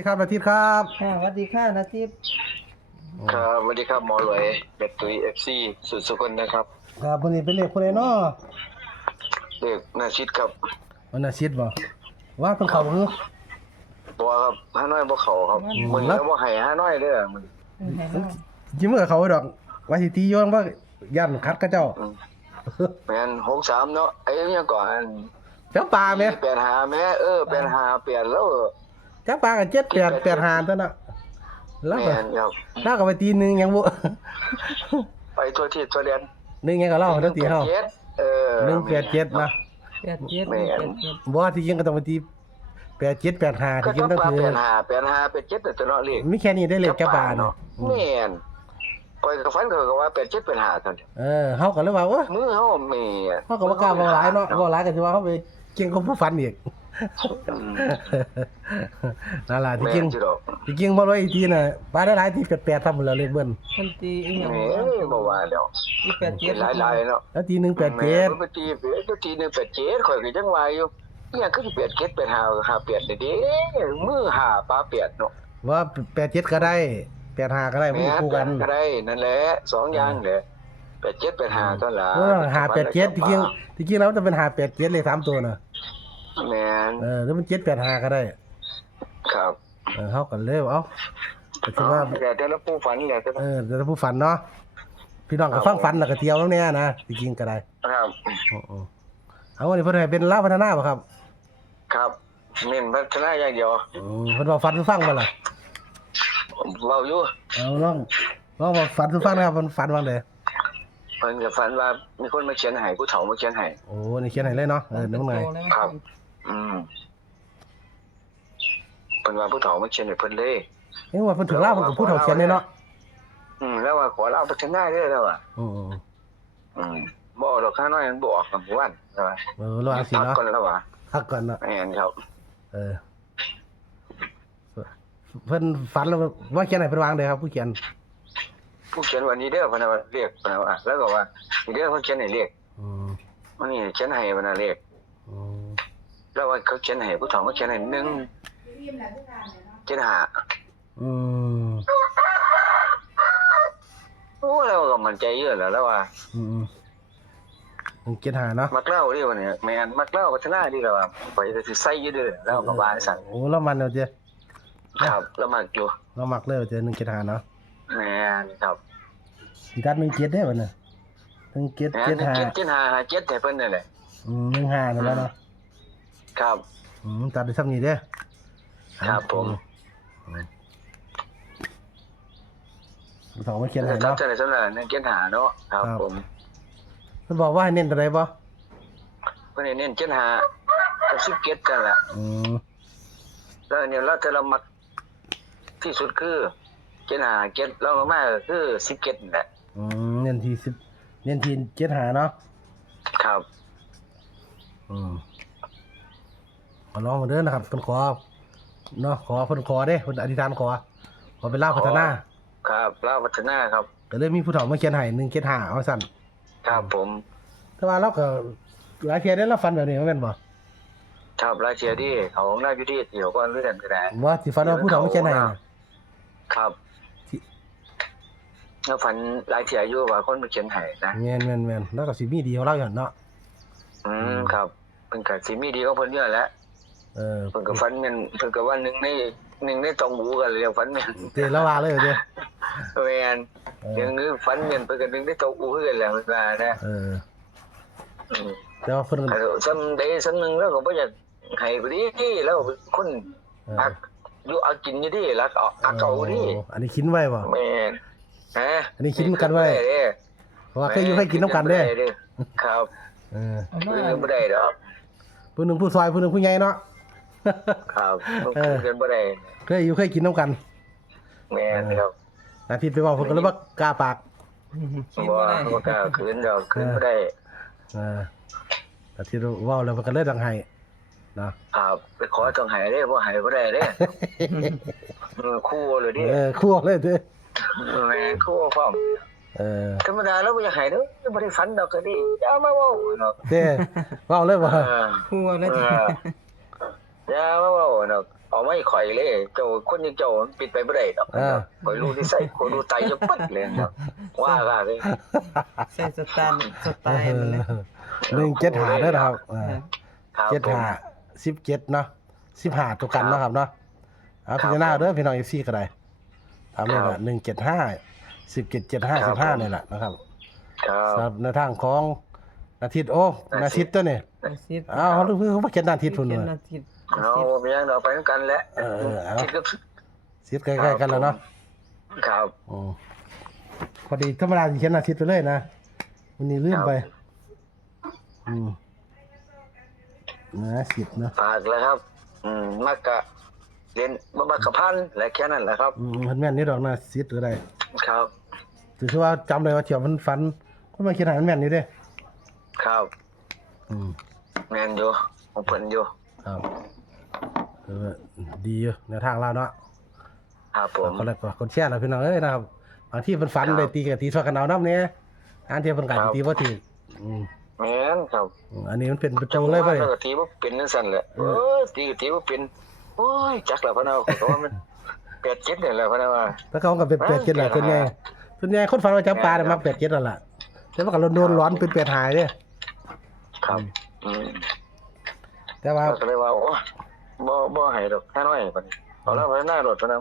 สวัสดีครับอาทิตย์ครับสวัสดีค่ะนาทิพย์ครับสวัสดีครับหมอรวยเบ็ดตุยFCสุดสุคนนะครับครับวันนี้เป็นเลขคนไหนเนาะเด็กนาชิดครับวันอาทิตย์บ่ว่าเป็นเขาบ่คือบัวครับห้าน้อยบ่เขาครับมึงแล้วบ่ให้ห้าน้อยเด้อมึงยิ้มกับเขาดอกว่าสิตีโยงว่าย่านคัดกับเจ้าแม่น63เนาะไอ้ยังก่อนเจ้าปลาแม่85แม่85เปลี่ยนแล้วเจ้าปลาก็7885ตัวน่ะแล้วก็ แม่นครับ แล้วก็ไปตีนึงยังบ่ ไปทั่วทิศทั่วแดน นึงยังก็เล่าเด้อตีเฮา187นะ87บ่ที่จริงก็ต้องไปตี8785ที่จริงต้องถือ85เป็น7ตัวเนาะเลขมีแค่นี้ได้เลขเจ้าปลาเนาะแม่นปล่อยกับฟันก็ว่า87เป็น5ซั่นเฮาก็เลยว่าโอ้มือเฮาแม่เฮาก็บ่กล้าเว้าหลายเนาะเว้าหลายก็สิว่าเฮาไปเก่งกับผู้ฟันอีกนั่นล่ะที่จริงบ่รู้อีกทีน่ะปลาได้หลายที่88ทำหมดแล้วเลขเบิ้นมันตีอีหยังบ่ว่าแล้วอีหลายๆเนาะแล้วตี187มันตี187ข่อยก็จังว่าอยู่เนี่ยคือสิ87เป็น5เปลี่ยนเด้มือ5ปลาเปลี่ยนเนาะว่า87ก็ได้85ก็ได้มันคู่กันก็ได้นั่นแหละ2อย่างแหละ87เป็น5ตัวละ587ที่จริงแล้วมันจะเป็น587เลข3ตัวน่ะแม่นหรือมัน785ก็ได้ครับเฮาก็เลยเอาก็ถือว่าแต่ละผู้ฝันแหละแต่ละผู้ฝันเนาะพี่น้องก็ฟังฝันแล้วก็เที่ยวแล้วเนี่ยนะจริงๆก็ได้ครับเอาวันนี้เพิ่นให้เป็นลาวพัฒนาบ่ครับครับเน้นพัฒนาอย่างเดียวเพิ่นว่าฝันฟังบ่ล่ะเว้าอยู่เอาลองว่าฝันฟังนะครับเพิ่นฝันว่าไดเพิ่นก็ฝันว่ามีคนมาเขียนให้ผู้เฒ่ามาเขียนให้โอ้นี่เขียนให้เลยเนาะนึกไงครับเพิ่นว่าผู้เฒ่ามาเขียนให้เพิ่นเลยว่าเพิ่นถึงลาวเพิ่นก็ผู้เฒ่าเขียนเลยเนาะแล้วว่าขอลาวพัฒนาเด้อแล้วอ่ะบ่ดอกข้าน้อยมันบ่ออกกับวันใช่ป่ะระวังสิเนาะก่อนแล้วว่ะพักก่อนเนาะแม่นครับเพิ่นฝันแล้วว่าเขียนให้เพิ่นวางได้ครับผู้เขียนวันนี้เด้อเพิ่นว่าเรียกเพิ่นว่าแล้วก็ว่านี่เด้อเพิ่นเขียนให้เรียกวันนี้เขียนให้เพิ่นน่ะเรียกแล้วว่าเขาเขียนให้ผู้เฒ่ามาเขียนให้1เขียน5โอ้แล้วก็มั่นใจเยอะแล้วว่าเขียน5เนาะมักเล่าดิวันนี้แม่นมักเล่าพัฒนาดิแล้วว่าไปก็สิใส่อยู่เด้อแล้วก็ว่าสั่นโอ้แล้วมันเอาเด้ครับแล้วมักอยู่เรามักเลยเด้1เขียน5เนาะแม่นครับสิตัด1เขียนได้บ่น่ะ1เขียน7 5 7ให้เพิ่นนั่นแหละ15นั่นแหละเนาะครับตัดได้ซ้ำนี้เด้อครับผมสองมาเขียนให้เนาะครับจังได๋ซั่นน่ะเขียนหาเนาะครับผมเพิ่นบอกว่าให้เน้นตัวใดบ่เพิ่นให้เน้นเขียนหากับ17กันล่ะแล้วเนี่ยเราแต่ละมักที่สุดคือเขียนหาเขียนเรามาคือ17นั่นแหละเน้นที่10เน้นที่75เนาะครับขอร้องมาเด้อนะครับเพิ่นขอเนาะขอเพิ่นขอเด้เพิ่นอธิษฐานขอเป็นลาวพัฒนาครับลาวพัฒนาครับก็เลยมีผู้เฒ่ามาเขียนให้175เอาซั่นครับผมแต่ว่าเราก็หลายเที่ยได้เราฝันแบบนี้แม่นบ่ครับหลายเที่ยดิเขาหน้าอยู่ที่เดี๋ยวก่อนคือกันก็ได้ว่าสิฝันว่าผู้เฒ่ามาเขียนให้ครับแล้วฝันหลายเที่ยอยู่ว่าคนมาเขียนให้นะแม่นๆแล้วก็สิมีดีของเราอยู่เนาะครับเพิ่นก็สิมีดีของเพิ่นเยอะแหละเพิ่นก็ฝันแม่นเพิ่นก็ว่าหนึ่งในตองหูกันเลยฝันแม่นเด้ละว่าเลยเด้แม่นอย่างนี้ฝันแม่นเพิ่นก็หนึ่งในตองหูคือกันแหละเพิ่นว่านะแต่ว่าเพิ่นซ้ำใดซ้ำนึงแล้วก็บ่อยากให้พอดีแล้วคนอักอยู่อักกินอยู่ดิแล้วก็อักเก่าดิอันนี้คิดไว้บ่แม่นอันนี้คิดกันไว้เพราะว่าเคยอยู่เคยกินนำกันเด้ครับบ่ได้ดอกผู้นึงผู้ซอยผู้นึงผู้ใหญ่เนาะครับเกินบ่ได้เคยอยู่เคยกินนำกันแม่นครับแต่ผิดไปเว้าเพิ่นก็เลยบ่กล้าปากบ่กล้าคืนดอกคืนบ่ได้แต่ที่เว้าแล้วเพิ่นก็เลยต้องให้เนาะครับไปขอต้องให้เด้บ่ให้บ่ได้เด้คู่เลยดิคู่เลยเด้แม่คู่พร้อมธรรมดาแล้วบ่อยากให้เด้อบ่ได้ฝันดอกก็ดีอย่ามาเว้าเนาะเด้เว้าเลยบ่คู่เลยอย่ามาเว้าเนาะ เอาไม่ข่อยเลยเจ้าคนอยังเจ้ามันปิดไปบ่ได้ดอกข่อยรู้ที่ใส่ข่อยรู้ไตจะปึ๊ดเลยครับว่าเลย ใส่สไตล์มันเลย 175เด้อนะครับ ครับ 17เนาะ15ตัวกันเนาะครับเนาะเอาพิจารณาเด้อพี่น้อง FC ก็ได้ทำนี่ล่ะ175 1775นี่แหละนะครับ ครับ สำหรับในทางของนาทิตโอ้นาทิตตัวนี่ อาทิตย์ อ้าวเขาเพิ่งเขามาเขียนนาทิตพุ่น เขี เลย นอาทิตย์ เอามีอย่างเราไปด้วยกันแหละ เอา คิดก็ ทิตใกล้ๆกันแล้วเนาะ ครับ อืมพอดีธรรมดาสิเขียนนาทิตไปเลยนะวันนี้ลืมไปนะ10เนาะ ฝากแล้วครับมักกะเรียนบ่มักกะพันและแค่นั้นแหละครับ เพิ่นแม่นนี่ดอกนะ10หรือใด ครับ ถือว่าจำได้ว่าเที่ยวมันฝันคนมาเขียนให้มันแม่นอยู่เด้ ครับ อืม แม่นอยู่ของเพิ่นอยู่ ครับดีอยู่ในทางเราเนาะ ครับผม คนละคนแชร์แล้วพี่น้องเอ้ยนะครับบางที่เพิ่นฝันได้ตีกับตีซอกกันเอานำเนี่ยอันที่เพิ่นก็ตีบ่ถูก แม่นครับ อันนี้มันเป็นประตูเลยบ่ แล้วก็ตีบ่เป็นจังซั่นแหละตีก็ตีบ่เป็นโอ้ยจักแล้วพะเนาเพราะว่ามัน87นี่แหละพะเนาว่า แล้วเขาก็เป็น87แหละส่วนใหญ่คนฝันว่าจับปลาเนี่ยมัก87นั่นล่ะแต่ว่าก็โดนร้อนเป็น8หายเด้ ครับแต่ว่า ก็เลยว่าโอ้บ่ให้ดอกแค่น้อยบัดนี้เอาแล้วไปหน้ารถพะเนา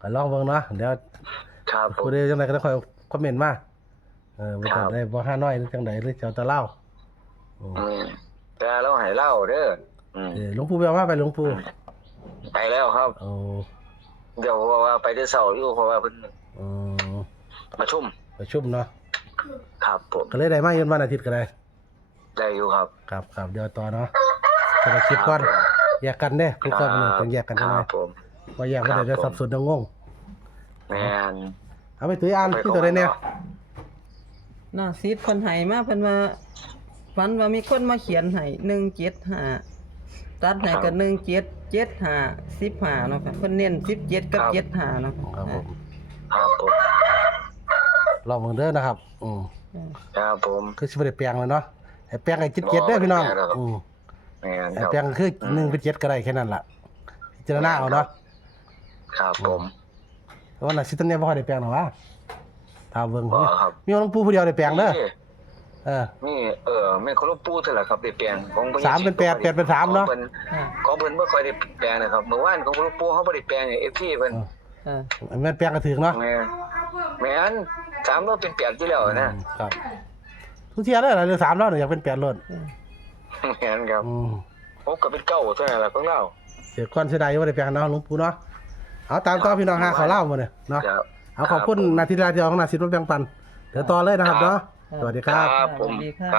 ก็ลองเบิ่งเนาะเดี๋ยว ครับผม ผู้ใดจังไดก็ค่อยคอมเมนต์มาว่าจะได้บ่5น้อยหรือจังไดหรือเจ้าตะเล่า แต่เราให้เล่าเด้อ หลวงปู่ไปเอามาไปหลวงปู่ ไปแล้วครับ โอ้ เดี๋ยวว่าไปได้เสาร์อยู่เพราะว่าเพิ่น ประชุม ประชุมเนาะ ครับผม ก็เลยได้มาอยู่วันอาทิตย์ก็ได้ ได้อยู่ครับ ครับเดี๋ยวต่อเนาะจะมาคิดก่อนแยกกันเด้ทุกคนมันต้องแยกกัน ค จังได๋ รับผม บ่แยกบ่ได้จะสับสนเดี๋ยวงง แม่น เอาไปตุ้ยอ่านที่ตัวใดเนี่ย น่าซิดคนให้มาเพิ่นว่าฝันว่ามีคนมาเขียนให้175ตัดให้ก็1775 15เนาะค่ะเพิ่นเน้น17กับ75เนาะ ครับผม ครับผม ลองเบิ่งเด้อนะครับครับผม คือสิบ่ได้แปลงเลยเนาะให้แปลงให้77เด้อพี่น้องแม่น ให้ ครับ แปลงคือ1เป็น7ก็ได้แค่นั้นล่ะพิจารณาเอาเนาะ ครับผม เพราะว่าน่ะสิตันเนี่ยบ่ค่อยได้แปลงหรอกวะถ้าเบิ่ง บ่ครับ มีหลวงปู่ผู้เดียวได้แปลงเด้อนี่แม่นคนลูกปู่เท่าไหร่ครับได้แปลงของ 3เป็น8 8เป็น3เนาะ ของเพิ่นบ่ค่อยได้แปลงนะครับเมื่อวานของลูกปู่เฮาบ่ได้แปลงให้ FT เพิ่น แม่นแปลงก็ถึงเนาะ แม่น3เราเป็น8อยู่แล้วนะครับ ทุกเที่ยเด้อเรื่อง3แล้วอยากเป็น8โลด แม่นครับผมก็เป็น9เท่านั้นแหละของเรา เสียก่อนเสียดายบ่ได้แปลงเนาะหลวงปู่เนาะเอาตามต่อพี่น้องหาข้าวเล่ามื้อนี้เนาะ ครับ เอาขอบคุณนาทีละเดียวของนาซิดมาแบ่งปันเดี๋ยวต่อเลยนะครับเนาะสวัสดีครับ ครับผม สวัสดีค่ะ